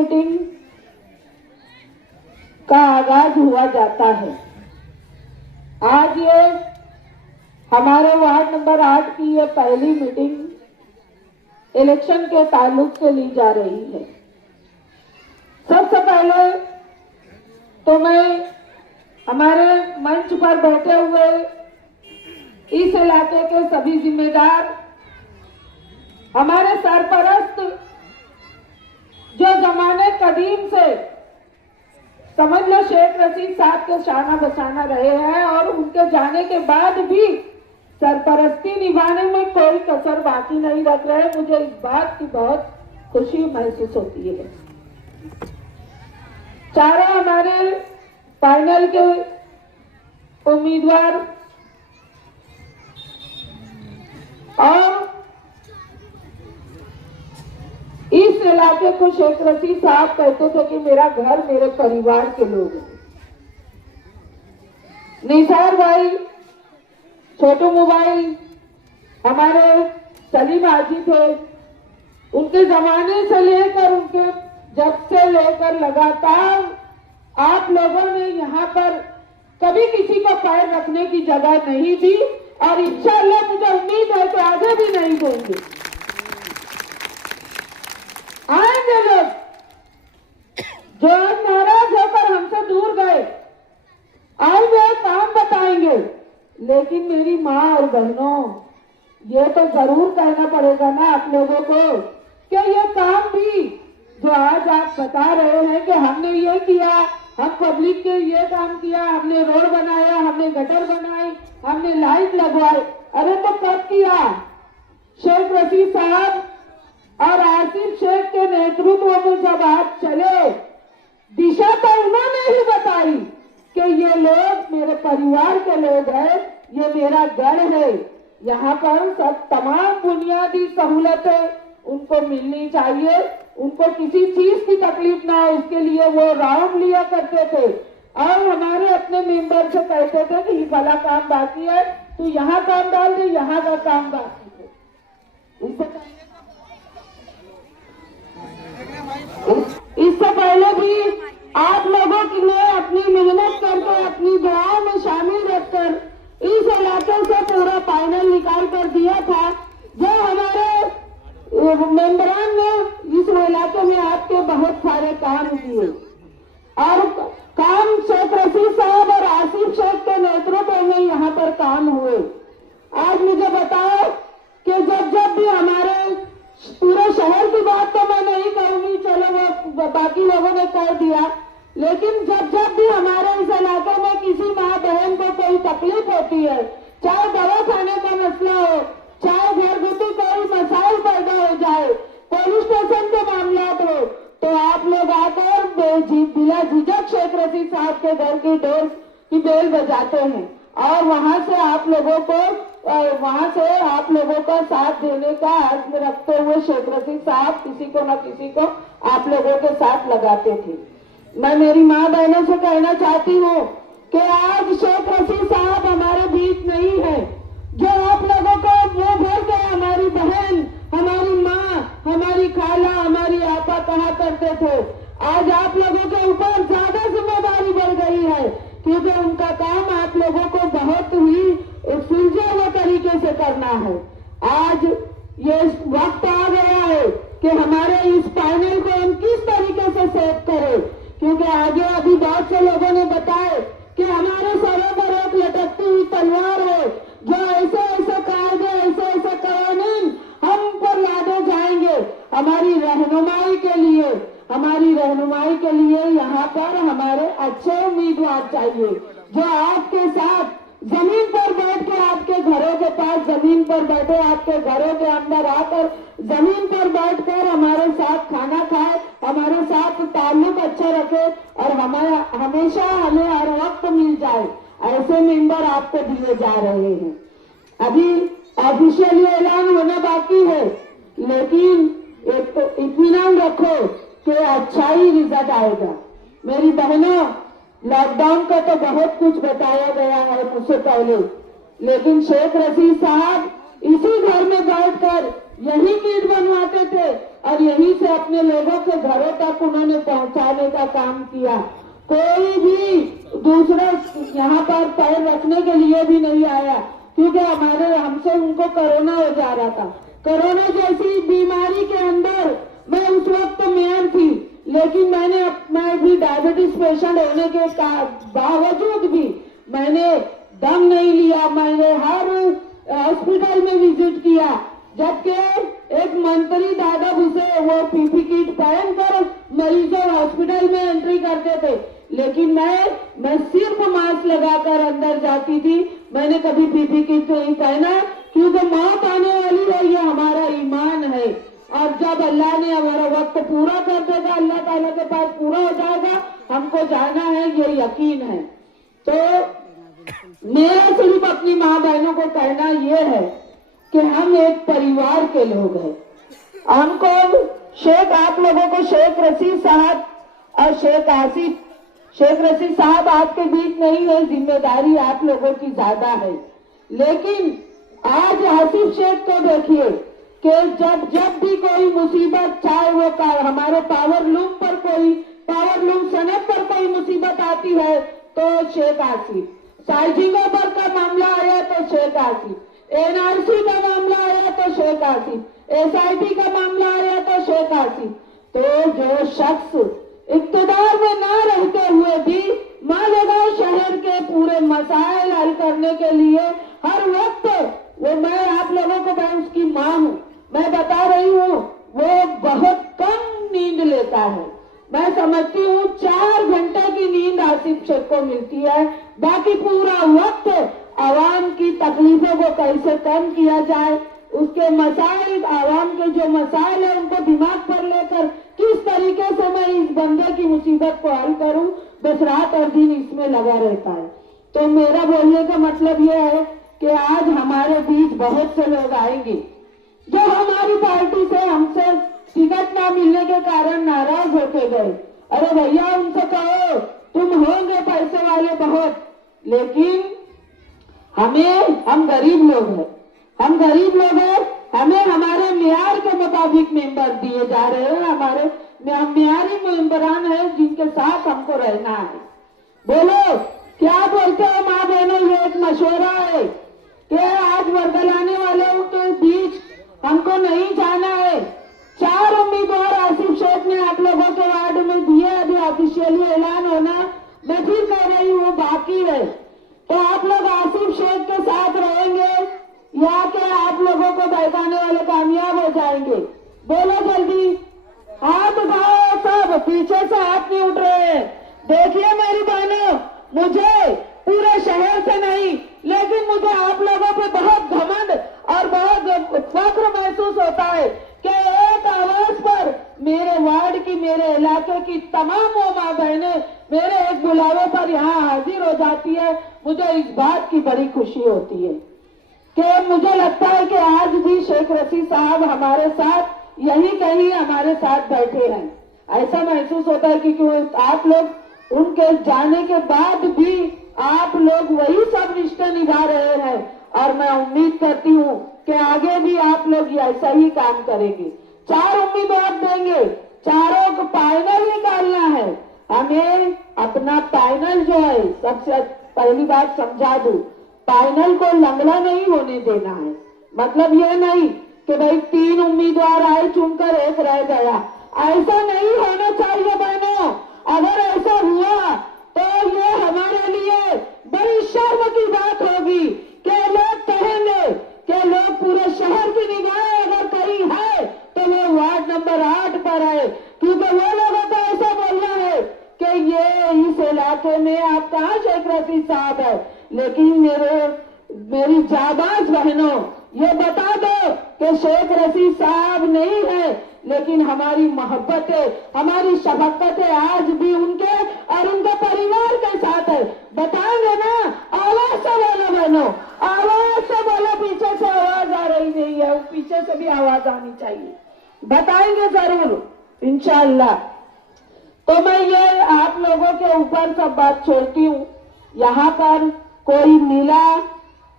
Meeting का आगाज हुआ जाता है। आज ये हमारे वार्ड नंबर 8 की ये पहली मीटिंग इलेक्शन के ताल्लुक से ली जा रही है। सबसे पहले तो मैं हमारे मंच पर बैठे हुए इस इलाके के सभी जिम्मेदार, हमारे सरपरस्त जो जमाने कदीम से समझ लो शेख रशीद साहब के शाना बशाना रहे हैं और उनके जाने के बाद भी सरपरस्ती निभाने में कोई कसर बाकी नहीं रख रहे। मुझे इस बात की बहुत खुशी महसूस होती है। चारों हमारे पैनल के उम्मीदवार और इस इलाके को शेख रशीद साहब कहते थे कि मेरा घर मेरे परिवार के लोग हैं। निसार भाई, छोटू मोबाइल, हमारे सलीम हाजी थे, उनके जमाने से लेकर उनके जब से लेकर लगातार आप लोगों ने यहाँ पर कभी किसी का पैर रखने की जगह नहीं दी और इंशाअल्लाह मुझे उम्मीद है कि आगे भी नहीं देंगे। आएंगे लोग जो नाराज होकर हमसे दूर गए, आएंगे, काम बताएंगे, लेकिन मेरी माँ और बहनों, ये तो जरूर कहना पड़ेगा ना आप लोगों को कि ये काम भी जो आज आप बता रहे हैं कि हमने ये किया, हम पब्लिक के ये काम किया, हमने रोड बनाया, हमने गटर बनाई, हमने लाइट लगवाई, अरे तो कब किया? शेख रशीद साहब और आसिफ शेख के नेतृत्व में जब आप चले, दिशा तो उन्होंने ही बताई कि ये लोग मेरे परिवार के लोग हैं, ये मेरा गढ़ है, यहाँ पर सब तमाम बुनियादी सहूलतें उनको मिलनी चाहिए, उनको किसी चीज की तकलीफ ना हो, इसके लिए वो राउंड लिया करते थे और हमारे अपने मेंबर से कहते थे कि वाला काम बाकी है, तू यहाँ काम डाल दे, यहाँ का काम बाकी है। इससे पहले भी आप लोगों की ने अपनी मेहनत करके अपनी दुआओं में शामिल रखकर इस इलाके से पूरा पैनल निकाल कर दिया था। जो हमारे मेंबरान ने इस इलाके में आपके बहुत सारे काम किए और काम शेख रशीद साहब और आसिफ शेख के नेतृत्व में यहाँ पर काम हुए। आज मुझे बताओ कि जब भी हमारे पूरे शहर की बात तो मैं नहीं कहूंगी, चलो वो बाकी लोगों ने कह दिया, लेकिन जब भी हमारे इस इलाके में किसी माँ बहन को कोई तकलीफ होती है, चाहे दवा खाने का मसला हो, चाहे घरगुती कोई मसाइल पैदा हो जाए, पुलिस स्टेशन के मामला हो, तो आप लोग आकर बिला झिझक शेख रशीद साहब के घर की डोर की बेल बजाते हैं और वहां से आप लोगों का साथ देने का आज़्म रखते हुए शेख रशीद साहब किसी को न किसी को आप लोगों के साथ लगाते थे। मैं मेरी माँ बहनों से कहना चाहती हूँ कि आज शेख रशीद साहब हमारे बीच नहीं है। जो आप लोगों को वो भर गए, हमारी बहन, हमारी माँ, हमारी खाला, हमारी आपा कहा करते थे, आज आप लोगों के ऊपर ज्यादा जिम्मेदारी बढ़ गई है क्योंकि उनका काम आप लोगों को बहुत ही सुलझे हुए तरीके से करना है। आज ये वक्त आ गया है कि हमारे इस पैनल को हम किस तरीके से सेट करें, क्योंकि आगे अभी बहुत से लोगों ने बताया कि हमारे सरों पर एक लटकती हुई तलवार है, जो ऐसे ऐसे कायदे, ऐसे ऐसे कानून हम पर लादे जाएंगे। हमारी रहनुमाई के लिए यहाँ पर हमारे अच्छे उम्मीदवार चाहिए जो आपके साथ जमीन पर बैठ के, आपके घरों के पास जमीन पर बैठे, आपके घरों के अंदर आकर जमीन पर बैठकर हमारे साथ खाना खाए, हमारे साथ ताल्लुक अच्छा रखे और हमेशा हमें हर वक्त मिल जाए, ऐसे मेंबर आपको दिए जा रहे हैं। अभी ऑफिशियली ऐलान होना बाकी है, लेकिन एक तो इत्मीनान रखो कि अच्छा ही रिजल्ट आएगा। मेरी बहनों, लॉकडाउन का तो बहुत कुछ बताया गया है मुझसे पहले, लेकिन शेख रशीद साहब इसी घर में बैठकर यही किट बनवाते थे, और यहीं से अपने लोगों के घरों तक उन्होंने पहुंचाने का काम किया। कोई भी दूसरा यहाँ पर पैर रखने के लिए भी नहीं आया, क्योंकि हमसे उनको कोरोना हो जा रहा था। कोरोना जैसी बीमारी के अंदर मैं उस वक्त मेयर थी, लेकिन मैं भी डायबिटीज पेशेंट होने के बावजूद भी मैंने दम नहीं लिया। मैंने हर हॉस्पिटल में विजिट किया, जबकि एक मंत्री दादा उसे वो पीपी किट पहनकर मरीजों हॉस्पिटल में एंट्री करते थे, लेकिन मैं सिर्फ मास्क लगाकर अंदर जाती थी। मैंने कभी पीपी किट नहीं पहना, क्योंकि मौत आने वाली है, ये हमारा ईमान है। और जब अल्लाह ने हमारा वक्त पूरा कर देगा, अल्लाह ताला के पास पूरा हो जाएगा, हमको जाना है, ये यकीन है। तो मेरा सिर्फ अपनी माँ बहनों को कहना ये है कि हम एक परिवार के लोग हैं। हमको आप लोगों को शेख रशीद साहब और शेख रशीद साहब आपके बीच नहीं है, जिम्मेदारी आप लोगों की ज्यादा है। लेकिन आज आसिफ शेख को देखिए कि जब भी कोई मुसीबत, चाहे वो हमारे पावर लूम सनत पर कोई मुसीबत आती है तो शेख आसिफ, साइजिंगों पर का मामला आया तो शेख आसिफ, एनआरसी का मामला आया तो शेख आसिफ, एसआईटी का मामला आया तो शेख आसिफ। तो जो शख्स इक्तदार में ना रहते हुए भी मालेगांव शहर के पूरे मसाइल हल करने के लिए हर वक्त मैं आप लोगों को, मैं उसकी माँ हूँ, मैं बता रही हूँ, वो बहुत कम नींद लेता है। मैं समझती हूँ 4 घंटे की नींद आसिफ शेख को मिलती है, बाकी पूरा वक्त आवाम की तकलीफों को कैसे कम किया जाए, उसके मसाइल, आवाम के जो मसाइल है उनको दिमाग पर लेकर किस तरीके से मैं इस बंदे की मुसीबत को हल करूं, बस रात और दिन इसमें लगा रहता है। तो मेरा बोलने का मतलब ये है कि आज हमारे बीच बहुत से लोग आएंगे जो हमारी पार्टी से हमसे टिकट ना मिलने के कारण नाराज होके गए। अरे भैया, उनसे कहो तुम होंगे पैसे वाले बहुत, लेकिन हम गरीब लोग हैं, हमें हमारे मेयार के मुताबिक मेंबर दिए जा रहे हैं। हमारे मेयारी मेंबरान है जिनके साथ हमको रहना है। बोलो क्या बोलते हो माँ बहनों, ये एक मशवरा है कि आज वर्गलाने वालों के बीच हमको नहीं जाना है। 4 उम्मीदवार आसिफ शेख ने आप लोगों के वार्ड में दिए, अभी ऑफिशियली ऐलान होना मैं फिर कह रही हूँ बाकी है। तो आप लोग आसिफ शेख के साथ रहेंगे या कि आप लोगों को बहकाने वाले कामयाब हो जाएंगे? बोलो जल्दी, हाथ उठाओ सब, पीछे से हाथ नहीं उठ रहे हैं। देखिए मेरी बहनों, मुझे पूरे शहर से नहीं, लेकिन मुझे आप लोगों पे बहुत घमंड और बहुत फख्र महसूस होता है कि एक आवाज पर मेरे वार्ड की, मेरे इलाके की तमाम वो माँ बहनें मेरे एक बुलावे पर यहाँ हाजिर हो जाती है। मुझे इस बात की बड़ी खुशी होती है कि मुझे लगता है कि आज भी शेख रशीद साहब हमारे साथ यहीं कहीं हमारे साथ बैठे हैं। ऐसा महसूस होता है कि आप लोग उनके जाने के बाद भी आप लोग वही सब रिश्ते निभा रहे हैं, और मैं उम्मीद करती हूँ कि आगे भी आप लोग ऐसा ही काम करेंगे। 4 उम्मीदवार देंगे, चारों को पैनल निकालना है। हमें अपना पैनल जो है, सबसे पहली बात समझा दूं, पैनल को लंगड़ा नहीं होने देना है। मतलब ये नहीं कि भाई 3 उम्मीदवार आए, चुनकर एक रह गया, ऐसा नहीं होना चाहिए बहनों। अगर ऐसा हुआ तो ये हमारे लिए बड़ी शर्म की बात होगी कि लोग कहेंगे कि लोग पूरे शहर की निगाहें अगर कहीं है तो वो वार्ड नंबर 8 पर है, क्योंकि वो लोगों को ऐसा बोलना है कि ये इस इलाके में आप कहाँ शेख रशीद साहब है। लेकिन मेरी जाबाज बहनों, ये बता दो कि शेख रशीद साहब नहीं है, लेकिन हमारी मोहब्बतें, हमारी शफकतें आज भी उनके और उनके परिवार के साथ है। बताएंगे ना? आवाज से बोलो बहनों, आवाज से बोलो। पीछे से आवाज आ रही नहीं है, पीछे से भी आवाज आनी चाहिए। बताएंगे जरूर इंशाअल्लाह। तो मैं ये आप लोगों के ऊपर सब बात छोड़ती हूँ। यहाँ पर कोई मिला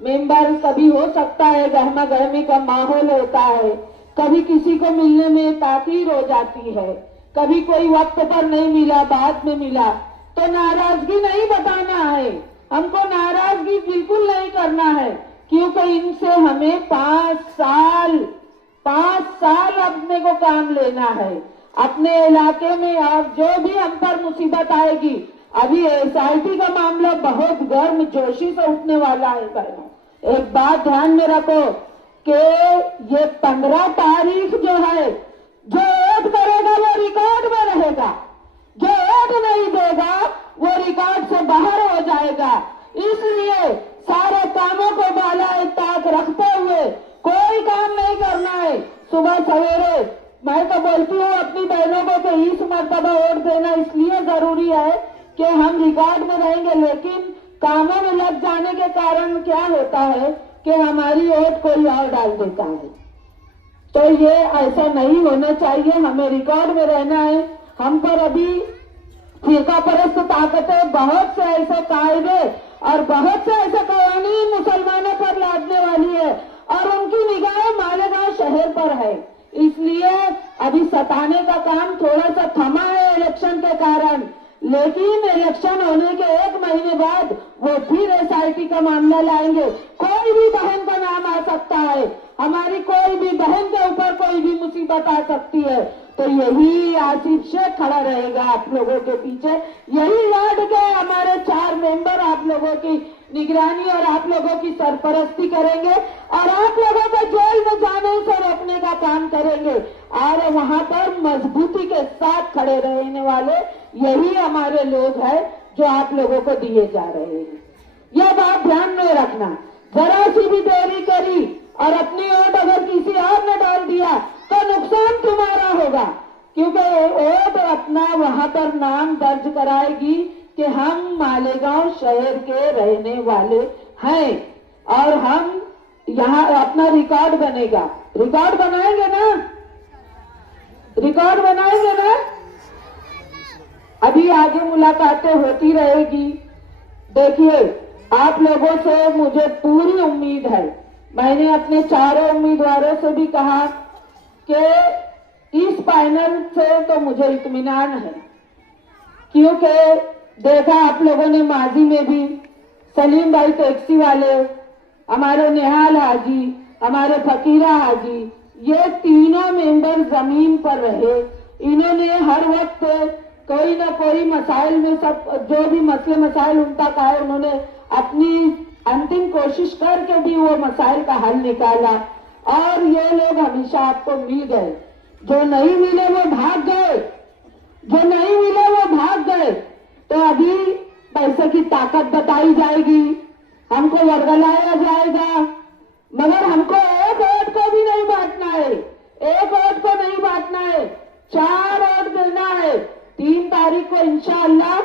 मेंबर कभी हो सकता है, गहमा गहमी का माहौल होता है, कभी किसी को मिलने में ताखीर हो जाती है, कभी कोई वक्त पर नहीं मिला, बाद में मिला, तो नाराजगी नहीं बताना है, हमको नाराजगी बिल्कुल नहीं करना है, क्योंकि इनसे हमें 5 साल अपने को काम लेना है। अपने इलाके में अब जो भी हम पर मुसीबत आएगी, अभी एसआईटी का मामला बहुत गर्म जोशी से उठने वाला है बहनों। एक बात ध्यान में रखो कि ये 15 तारीख जो है, जो वोट करेगा वो रिकॉर्ड में रहेगा, जो वोट नहीं देगा वो रिकॉर्ड से बाहर हो जाएगा। इसलिए सारे कामों को बाला ताक रखते हुए कोई काम नहीं करना है। सुबह सवेरे मैं तो बोलती हूँ अपनी बहनों को कि इस मर्तबा वोट देना इसलिए जरूरी है कि हम रिकॉर्ड में रहेंगे, लेकिन कामों में लग जाने के कारण क्या होता है कि हमारी वोट कोई और डाल देता है। तो ये ऐसा नहीं होना चाहिए, हमें रिकॉर्ड में रहना है। हम पर अभी फिरका परस्त ताकतें बहुत से ऐसे कायदे और बहुत से ऐसे कानून मुसलमानों पर लादने वाली है और उनकी निगाहें मालेगांव शहर पर है। इसलिए अभी सताने का काम थोड़ा सा थमा है इलेक्शन के कारण, लेकिन इलेक्शन होने के 1 महीने बाद वो फिर एसआईटी का मामला लाएंगे। कोई भी बहन का नाम आ सकता है, हमारी कोई भी बहन के ऊपर कोई भी मुसीबत आ सकती है, तो यही आसिफ शेख खड़ा रहेगा आप लोगों के पीछे। यही वार्ड के हमारे 4 मेंबर आप लोगों की निगरानी और आप लोगों की सरपरस्ती करेंगे और आप लोगों को जेल में जाने से रोकने का काम करेंगे और वहां पर मजबूती के साथ खड़े रहने वाले यही हमारे लोग हैं जो आप लोगों को दिए जा रहे हैं। यह बात ध्यान में रखना, जरा सी भी देरी करी और अपनी वोट अगर किसी और ने डाल दिया तो नुकसान तुम्हारा होगा, क्योंकि वोट अपना वहां पर नाम दर्ज कराएगी कि हम मालेगांव शहर के रहने वाले हैं और हम यहाँ अपना रिकॉर्ड बनेगा। रिकॉर्ड बनाएंगे ना, रिकॉर्ड बनाएंगे ना। अभी आगे मुलाकातें होती रहेगी। देखिए आप लोगों से मुझे पूरी उम्मीद है, मैंने अपने 4 उम्मीदवारों से भी कहा कि इस पैनल से तो मुझे इत्मीनान है, क्योंकि देखा आप लोगों ने माजी में भी सलीम भाई टैक्सी वाले, हमारे निहाल हाजी, हमारे फकीरा हाजी, ये तीनों मेंबर जमीन पर रहे। इन्होंने हर वक्त कोई ना कोई मसाइल में सब जो भी मसले मसाइल उनका का है, उन्होंने अपनी अंतिम कोशिश करके भी वो मसाइल का हल निकाला और ये लोग हमेशा आपको मिल गए। जो नहीं मिले वो भाग गए, जो नहीं मिले वो भाग गए। तो अभी पैसे की ताकत बताई जाएगी, हमको वर्गलाया जाएगा, मगर हमको एक वोट को भी नहीं बांटना है, एक वोट को नहीं बांटना है, 4 वोट देना है। 3 तारीख को इंशाअल्लाह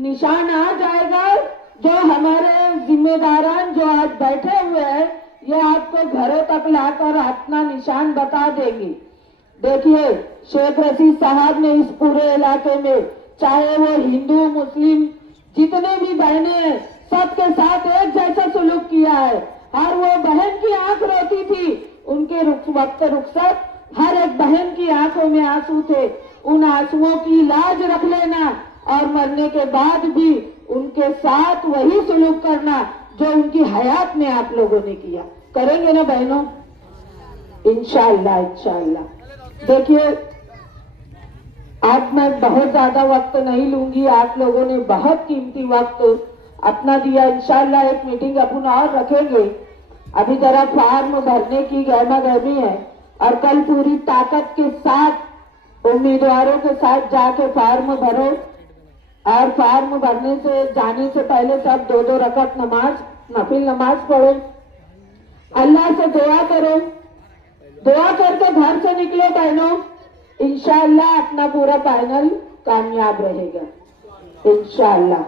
निशान आ जाएगा। जो हमारे जिम्मेदारान जो आज बैठे हुए हैं ये आपको घरों तक लाकर अपना निशान बता देंगे। देखिए शेख रशीद साहब ने इस पूरे इलाके में चाहे वो हिंदू मुस्लिम जितने भी बहनें हैं सबके साथ एक जैसा सुलूक किया है। हर वो बहन की आंख रोती थी, उनके वक्त रुखसत हर एक बहन की आंखों में आंसू थे। उन आंसुओं की लाज रख लेना और मरने के बाद भी उनके साथ वही सुलूक करना जो उनकी हयात में आप लोगों ने किया। करेंगे ना बहनों? इंशाअल्लाह इंशाअल्लाह। देखिए आज मैं बहुत ज्यादा वक्त नहीं लूंगी, आप लोगों ने बहुत कीमती वक्त अपना दिया। इंशाअल्लाह एक मीटिंग अपन और रखेंगे। अभी जरा फॉर्म भरने की गहमा गहमी है और कल पूरी ताकत के साथ उम्मीदवारों के साथ जाके फॉर्म भरो और फॉर्म भरने से जाने से पहले सब 2-2 रकात नमाज नफिल नमाज पढ़ो, अल्लाह से दुआ करो, दुआ करके घर से निकलो बहनों। इंशाअल्लाह अपना पूरा पैनल कामयाब रहेगा इंशाअल्लाह।